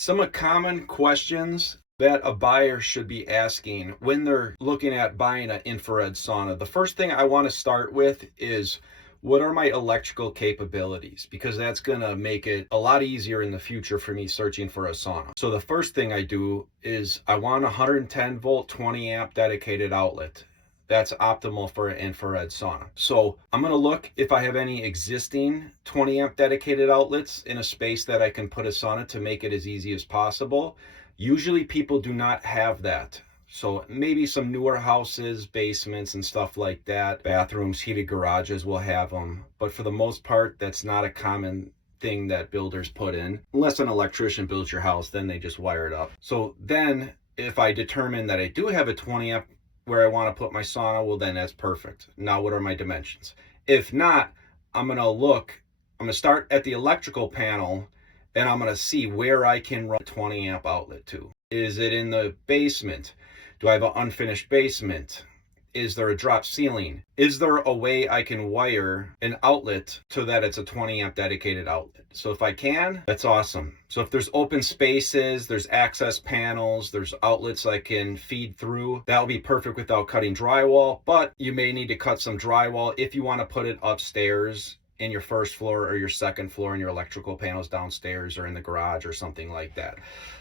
Some common questions that a buyer should be asking when they're looking at buying an infrared sauna. The first thing I want to start with is, what are my electrical capabilities? Because that's going to make it a lot easier in the future for me searching for a sauna. So the first thing I do is I want a 110 volt, 20 amp dedicated outlet. That's optimal for an infrared sauna. So I'm going to look if I have any existing 20 amp dedicated outlets in a space that I can put a sauna to make it as easy as possible. Usually people do not have that. So maybe some newer houses, basements and stuff like that, bathrooms, heated garages will have them. But for the most part, that's not a common thing that builders put in. Unless an electrician builds your house, then they just wire it up. So then if I determine that I do have a 20 amp where I want to put my sauna, well, then that's perfect. Now, what are my dimensions? If not, I'm going to start at the electrical panel and I'm going to see where I can run a 20 amp outlet to. Is it in the basement? Do I have an unfinished basement? Is there a drop ceiling? Is there a way I can wire an outlet so that it's a 20 amp dedicated outlet? So if I can, that's awesome. So if there's open spaces, there's access panels, there's outlets I can feed through, that'll be perfect without cutting drywall. But you may need to cut some drywall if you want to put it upstairs in your first floor or your second floor and your electrical panels downstairs or in the garage or something like that.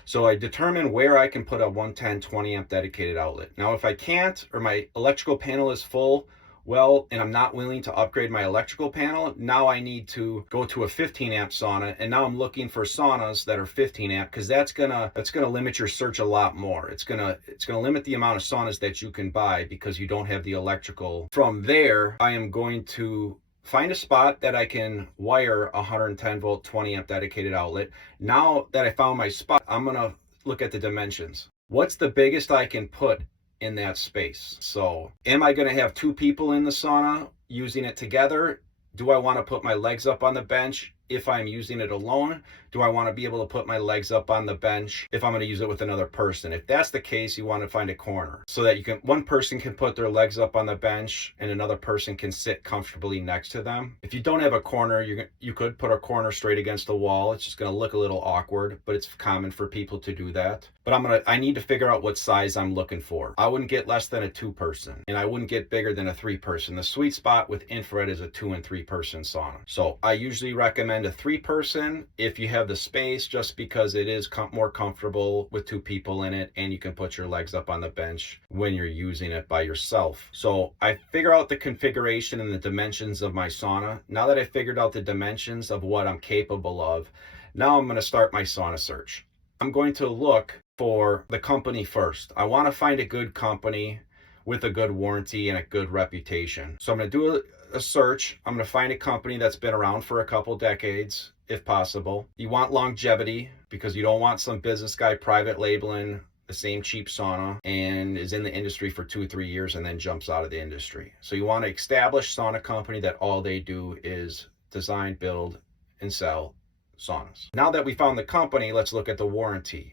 So I determine where I can put a 110 20 amp dedicated outlet. Now if I can't, or my electrical panel is full, well, and I'm not willing to upgrade my electrical panel, now I need to go to a 15 amp sauna, and now I'm looking for saunas that are 15 amp, because that's gonna limit your search a lot more. It's gonna limit the amount of saunas that you can buy because you don't have the electrical. From there, I am going to find a spot that I can wire a 110 volt 20 amp dedicated outlet. Now that I found my spot, I'm gonna look at the dimensions. What's the biggest I can put in that space? So am I gonna have two people in the sauna using it together? Do I want to put my legs up on the bench if I'm using it alone? Do I want to be able to put my legs up on the bench if I'm going to use it with another person? If that's the case, you want to find a corner so that one person can put their legs up on the bench and another person can sit comfortably next to them. If you don't have a corner, you could put a corner straight against the wall. It's just going to look a little awkward, but it's common for people to do that. But I need to figure out what size I'm looking for. I wouldn't get less than a 2-person, and I wouldn't get bigger than a 3-person. The sweet spot with infrared is a 2 and 3-person sauna. So I usually recommend a 3-person if you have the space, just because it is more comfortable with 2 people in it, and you can put your legs up on the bench when you're using it by yourself. So I figure out the configuration and the dimensions of my sauna. Now that I figured out the dimensions of what I'm capable of, now I'm going to start my sauna search. I'm going to look for the company first. I want to find a good company with a good warranty and a good reputation. So I'm going to do a search. I'm going to find a company that's been around for a couple decades, if possible. You want longevity, because you don't want some business guy private labeling the same cheap sauna and is in the industry for 2-3 years and then jumps out of the industry. So you want an established sauna company that all they do is design, build, and sell saunas. Now that we found the company, let's look at the warranty.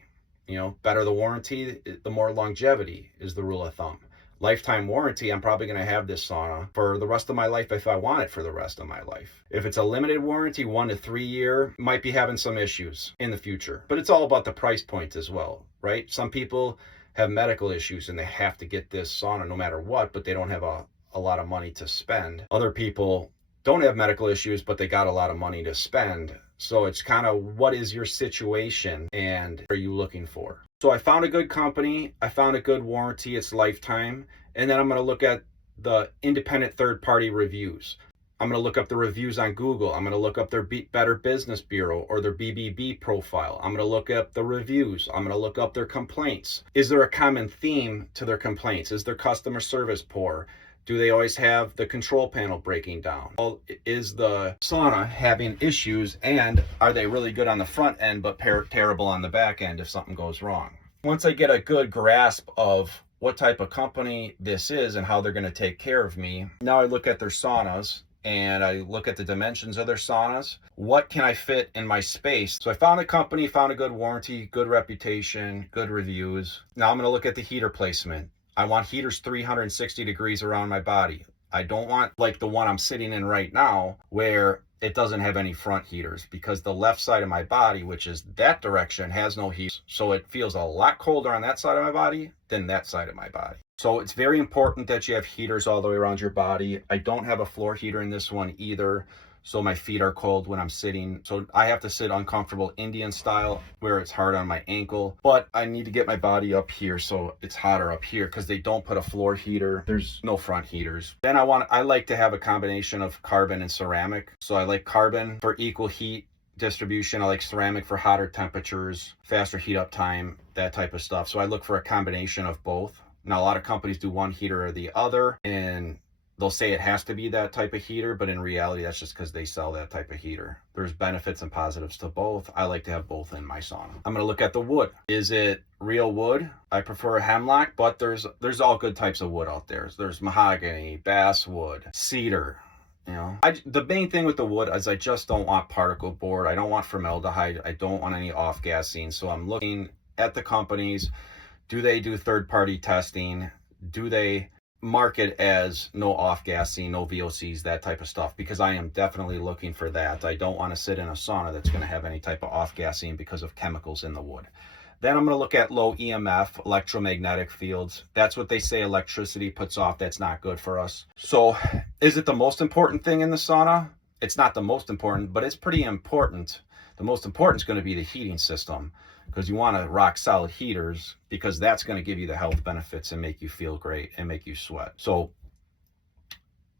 Better the warranty, the more longevity is the rule of thumb. Lifetime warranty, I'm probably going to have this sauna for the rest of my life if I want it for the rest of my life. If it's a limited warranty, 1 to 3 year, might be having some issues in the future. But it's all about the price point as well, right? Some people have medical issues and they have to get this sauna no matter what, but they don't have a lot of money to spend. Other people don't have medical issues, but they got a lot of money to spend. So it's kind of, what is your situation and what are you looking for? So I found a good company, I found a good warranty, it's lifetime, and then I'm going to look at the independent third-party reviews. I'm going to look up the reviews on Google. I'm going to look up their Better Business Bureau or their BBB profile. I'm going to look up the reviews. I'm going to look up their complaints. Is there a common theme to their complaints? Is their customer service poor? Do they always have the control panel breaking down? Is the sauna having issues, and are they really good on the front end but terrible on the back end if something goes wrong? Once I get a good grasp of what type of company this is and how they're going to take care of me, now I look at their saunas and I look at the dimensions of their saunas. What can I fit in my space? So I found a company, found a good warranty, good reputation, good reviews. Now I'm going to look at the heater placement. I want heaters 360 degrees around my body. I don't want like the one I'm sitting in right now where it doesn't have any front heaters, because the left side of my body, which is that direction, has no heat. So it feels a lot colder on that side of my body than that side of my body. So it's very important that you have heaters all the way around your body. I don't have a floor heater in this one either, so my feet are cold when I'm sitting. So I have to sit uncomfortable Indian style where it's hard on my ankle, but I need to get my body up here so it's hotter up here, because they don't put a floor heater. There's no front heaters. Then I like to have a combination of carbon and ceramic. So I like carbon for equal heat distribution. I like ceramic for hotter temperatures, faster heat up time, that type of stuff. So I look for a combination of both. Now, a lot of companies do one heater or the other, and they'll say it has to be that type of heater, but in reality, that's just because they sell that type of heater. There's benefits and positives to both. I like to have both in my sauna. I'm going to look at the wood. Is it real wood? I prefer hemlock, but there's all good types of wood out there. There's mahogany, basswood, cedar. You know, the main thing with the wood is I just don't want particle board. I don't want formaldehyde. I don't want any off-gassing. So I'm looking at the companies. Do they do third-party testing? Do they market as no off-gassing, no VOCs, that type of stuff? Because I am definitely looking for that. I don't want to sit in a sauna that's going to have any type of off-gassing because of chemicals in the wood. Then I'm going to look at low EMF, electromagnetic fields. That's what they say electricity puts off. That's not good for us. So is it the most important thing in the sauna? It's not the most important, but it's pretty important. The most important is going to be the heating system, because you want to rock solid heaters, because that's going to give you the health benefits and make you feel great and make you sweat. So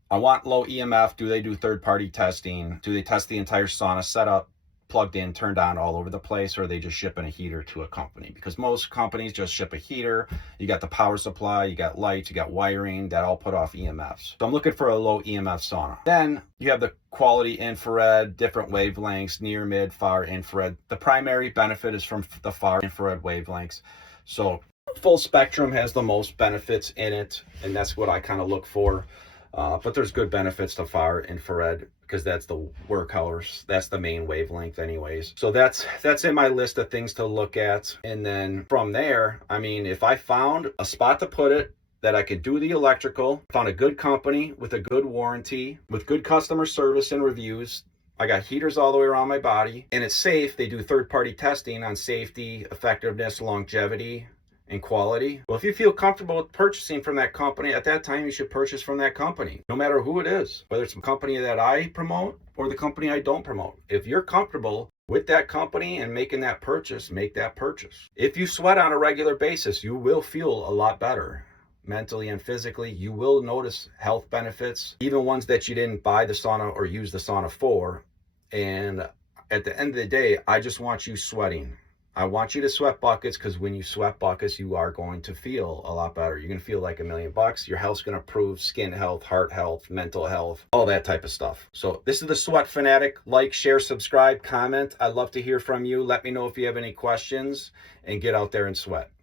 I want low EMF. Do they do third-party testing? Do they test the entire sauna setup, plugged in, turned on all over the place, or are they just shipping a heater to a company? Because most companies just ship a heater. You got the power supply, you got lights, you got wiring, that all put off EMFs. So I'm looking for a low EMF sauna. Then you have the quality infrared, different wavelengths, near, mid, far infrared. The primary benefit is from the far infrared wavelengths. So full spectrum has the most benefits in it, and that's what I kind of look for. But there's good benefits to far infrared, because that's the workhorse. That's the main wavelength anyways. So that's in my list of things to look at. And then from there, I mean, if I found a spot to put it that I could do the electrical, found a good company with a good warranty, with good customer service and reviews, I got heaters all the way around my body, and it's safe. They do third-party testing on safety, effectiveness, longevity, and quality. Well, if you feel comfortable with purchasing from that company, at that time you should purchase from that company, no matter who it is, whether it's a company that I promote or the company I don't promote. If you're comfortable with that company and making that purchase, make that purchase. If you sweat on a regular basis, you will feel a lot better mentally and physically. You will notice health benefits, even ones that you didn't buy the sauna or use the sauna for. And at the end of the day, I just want you sweating. I want you to sweat buckets, because when you sweat buckets, you are going to feel a lot better. You're going to feel like $1,000,000. Your health's going to improve, skin health, heart health, mental health, all that type of stuff. So this is the Sweat Fanatic. Like, share, subscribe, comment. I'd love to hear from you. Let me know if you have any questions, and get out there and sweat.